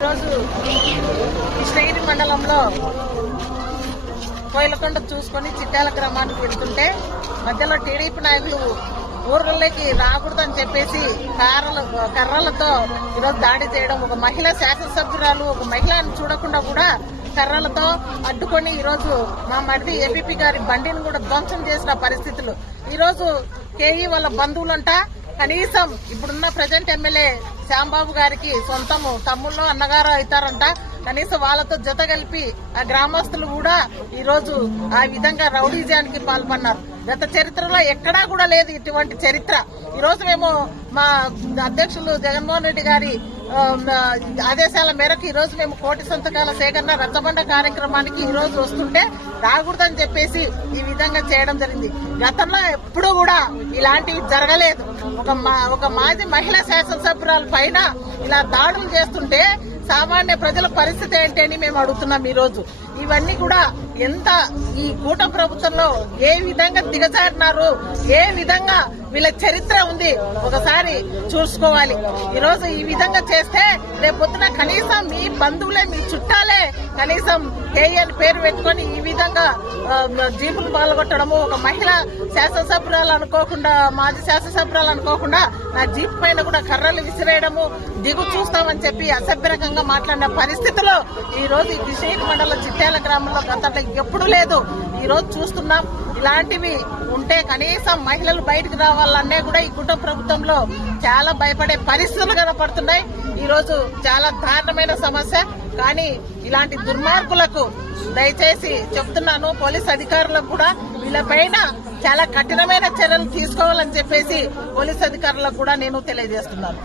ఈరోజు కృష్ణగిరి మండలంలో కోయిలకొండ చూసుకొని చిట్టాల గ్రామానికి వెళ్తుంటే మధ్యలో టీడీపీ నాయకులు ఊర్లలోకి రాకూడదని చెప్పేసి కర్రలు కర్రలతో ఈరోజు దాడి చేయడం ఒక మహిళ శాసనసభ్యురాలు ఒక మహిళను చూడకుండా కూడా కర్రలతో అడ్డుకొని ఈరోజు మా మరిది ఏపీపీ గారి బండిని కూడా ధ్వంసం చేసిన పరిస్థితులు ఈరోజు కేఈ వాళ్ళ బంధువులంట కనీసం ఇప్పుడున్న ప్రజెంట్ ఎమ్మెల్యే శ్యాంబాబు గారికి సొంతము తమ్ముళ్ళు అన్నగారు అవుతారంట కనీసం వాళ్ళతో జత కలిపి ఆ గ్రామస్తులు కూడా ఈ రోజు ఆ విధంగా రౌడీజానికి పాల్పన్నారు గత చరిత్రలో ఎక్కడా కూడా లేదు ఇటువంటి చరిత్ర ఈ రోజు మేము మా అధ్యక్షులు జగన్మోహన్ రెడ్డి గారి ఆదేశాల మేరకు ఈ రోజు మేము కోటి సంతకాల సేకరణ రచ్చబండ కార్యక్రమానికి ఈ రోజు వస్తుంటే రాకూడదని చెప్పేసి ఈ విధంగా చేయడం జరిగింది గతంలో ఎప్పుడూ కూడా ఇలాంటివి జరగలేదు ఒక ఒక మాజీ మహిళా శాసనసభ్యురాలు పైన ఇలా దాడులు చేస్తుంటే సామాన్య ప్రజల పరిస్థితి ఏంటి అని మేము అడుగుతున్నాం ఈరోజు ఇవన్నీ కూడా ఎంత ఈ కూట ప్రభుత్వంలో ఏ విధంగా దిగజారినారు ఏ విధంగా వీళ్ళ చరిత్ర ఉంది ఒకసారి చూసుకోవాలి ఈరోజు ఈ విధంగా చేస్తే రేపొద్దున కనీసం మీ బంధువులే మీ చుట్టాలే కనీసం కేఎల్ పేరు పెట్టుకొని ఈ విధంగా జీపులు పాల్గొట్టడము ఒక మహిళ శాసనసభ్యురాలు అనుకోకుండా మాజీ శాసనసభ్యురాలు అనుకోకుండా నా జీప్ పైన కూడా కర్రలు విసిరేయడము దిగు చూస్తామని చెప్పి అసభ్యరకంగా మాట్లాడిన పరిస్థితిలో ఈ రోజు కిషేర్ మండలం చిట్యాల గ్రామంలో గతంలో ఎప్పుడూ లేదు ఈ రోజు చూస్తున్నాం ఇలాంటివి ఉంటే కనీసం మహిళలు బయటకు రావాలన్నా కూడా ఈ కుటుంబ ప్రభుత్వంలో చాలా భయపడే పరిస్థితులు కనపడుతున్నాయి ఈరోజు చాలా దారుణమైన సమస్య కానీ ఇలాంటి దుర్మార్గులకు దయచేసి చెప్తున్నాను పోలీస్ అధికారులకు కూడా వీళ్ళపైన చాలా కఠినమైన చర్యలు తీసుకోవాలని చెప్పేసి పోలీస్ అధికారులకు కూడా నేను తెలియజేస్తున్నాను